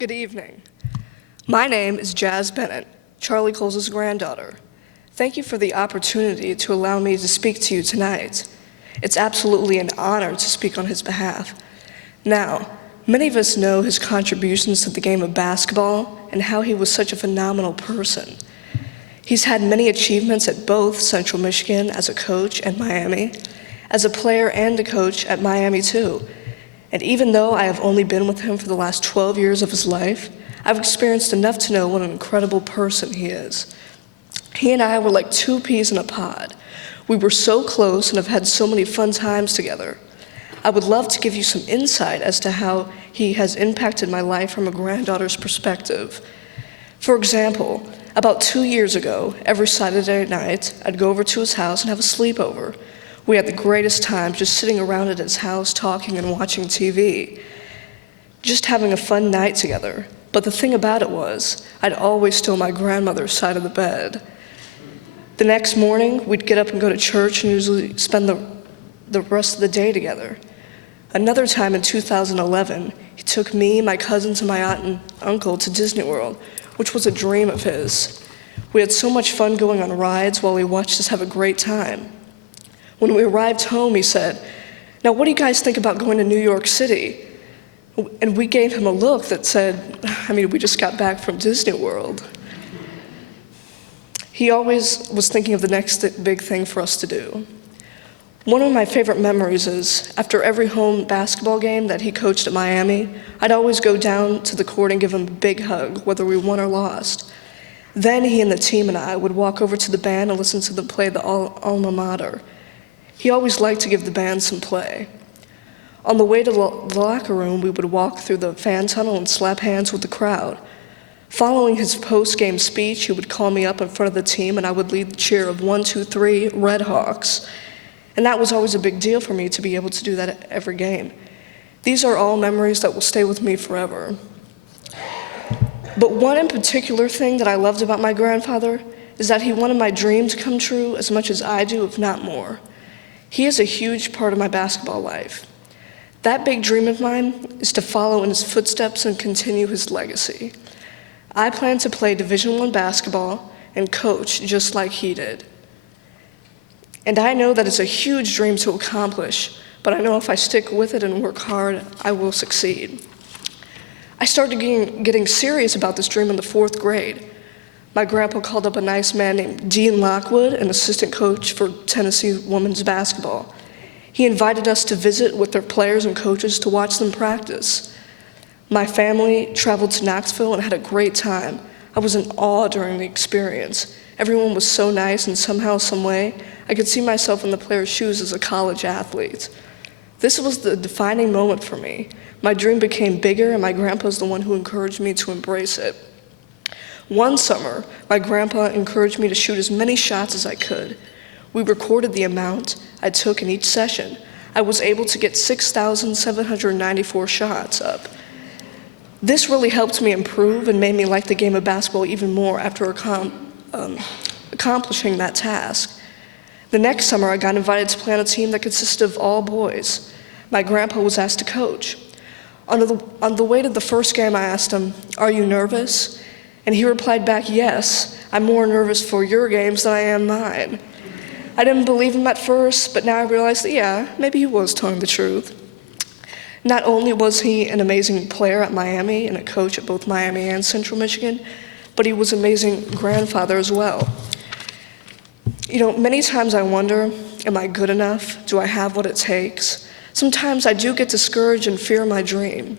Good evening. My name is Jazz Bennett, Charlie Coles' granddaughter. Thank you for the opportunity to allow me to speak to you tonight. It's absolutely an honor to speak on his behalf. Now, many of us know his contributions to the game of basketball and how he was such a phenomenal person. He's had many achievements at both Central Michigan as a coach and Miami, as a player and a coach at Miami too. And even though I have only been with him for the last 12 years of his life, I've experienced enough to know what an incredible person he is. He and I were like two peas in a pod. We were so close and have had so many fun times together. I would love to give you some insight as to how he has impacted my life from a granddaughter's perspective. For example, about 2 years ago, every Saturday night, I'd go over to his house and have a sleepover. We had the greatest time just sitting around at his house talking and watching TV. Just having a fun night together. But the thing about it was, I'd always steal my grandmother's side of the bed. The next morning, we'd get up and go to church and usually spend the rest of the day together. Another time in 2011, he took me, my cousins, and my aunt and uncle to Disney World, which was a dream of his. We had so much fun going on rides while he watched us have a great time. When we arrived home, he said, "Now what do you guys think about going to New York City?" And we gave him a look that said, we just got back from Disney World. He always was thinking of the next big thing for us to do. One of my favorite memories is, after every home basketball game that he coached at Miami, I'd always go down to the court and give him a big hug, whether we won or lost. Then he and the team and I would walk over to the band and listen to them play the alma mater. He always liked to give the band some play. On the way to the locker room, we would walk through the fan tunnel and slap hands with the crowd. Following his post-game speech, he would call me up in front of the team and I would lead the cheer of 1, 2, 3, Red Hawks. And that was always a big deal for me to be able to do that at every game. These are all memories that will stay with me forever. But one in particular thing that I loved about my grandfather is that he wanted my dream to come true as much as I do, if not more. He is a huge part of my basketball life. That big dream of mine is to follow in his footsteps and continue his legacy. I plan to play Division I basketball and coach just like he did. And I know that it's a huge dream to accomplish, but I know if I stick with it and work hard, I will succeed. I started getting serious about this dream in the 4th grade. My grandpa called up a nice man named Dean Lockwood, an assistant coach for Tennessee women's basketball. He invited us to visit with their players and coaches to watch them practice. My family traveled to Knoxville and had a great time. I was in awe during the experience. Everyone was so nice, and somehow, some way, I could see myself in the players' shoes as a college athlete. This was the defining moment for me. My dream became bigger, and my grandpa's the one who encouraged me to embrace it. One summer, my grandpa encouraged me to shoot as many shots as I could. We recorded the amount I took in each session. I was able to get 6,794 shots up. This really helped me improve and made me like the game of basketball even more after accomplishing that task. The next summer, I got invited to play on a team that consisted of all boys. My grandpa was asked to coach. On the way to the first game, I asked him, "Are you nervous?" And he replied back, "Yes, I'm more nervous for your games than I am mine." I didn't believe him at first, but now I realize that, yeah, maybe he was telling the truth. Not only was he an amazing player at Miami and a coach at both Miami and Central Michigan, but he was an amazing grandfather as well. Many times I wonder, am I good enough? Do I have what it takes? Sometimes I do get discouraged and fear my dream.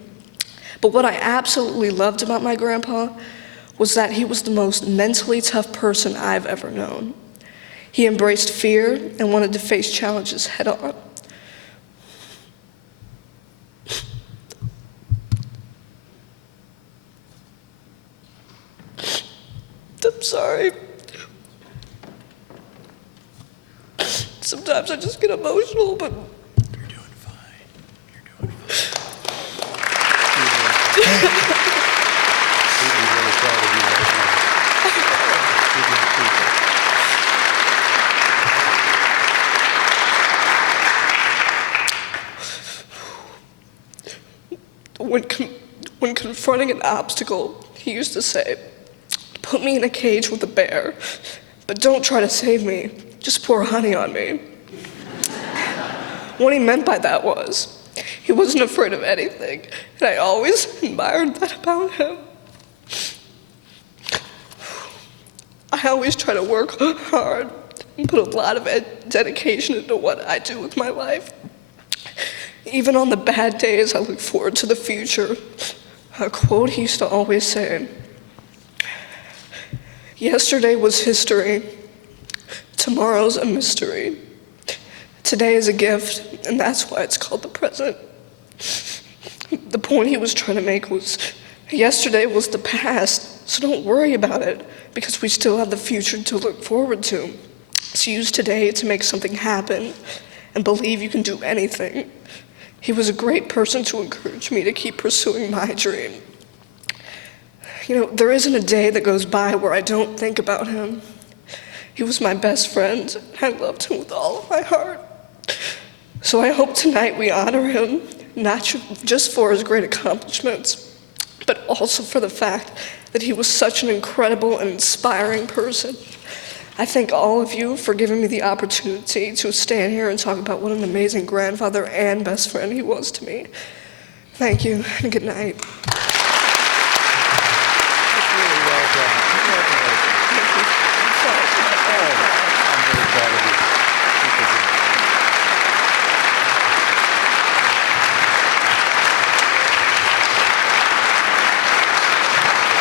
But what I absolutely loved about my grandpa was that he was the most mentally tough person I've ever known. He embraced fear and wanted to face challenges head on. I'm sorry. Sometimes I just get emotional, but... You're doing fine. You're doing fine. We'd be really proud of you right now. When When confronting an obstacle, he used to say, "Put me in a cage with a bear, but don't try to save me, just pour honey on me." What he meant by that was, he wasn't afraid of anything, and I always admired that about him. I always try to work hard and put a lot of dedication into what I do with my life. Even on the bad days, I look forward to the future. A quote he used to always say, "Yesterday was history, tomorrow's a mystery. Today is a gift, and that's why it's called the present." The point he was trying to make was, yesterday was the past, so don't worry about it, because we still have the future to look forward to. So use today to make something happen, and believe you can do anything. He was a great person to encourage me to keep pursuing my dream. You know, there isn't a day that goes by where I don't think about him. He was my best friend, and I loved him with all of my heart. So I hope tonight we honor him, not just for his great accomplishments, but also for the fact that he was such an incredible and inspiring person. I thank all of you for giving me the opportunity to stand here and talk about what an amazing grandfather and best friend he was to me. Thank you, and good night.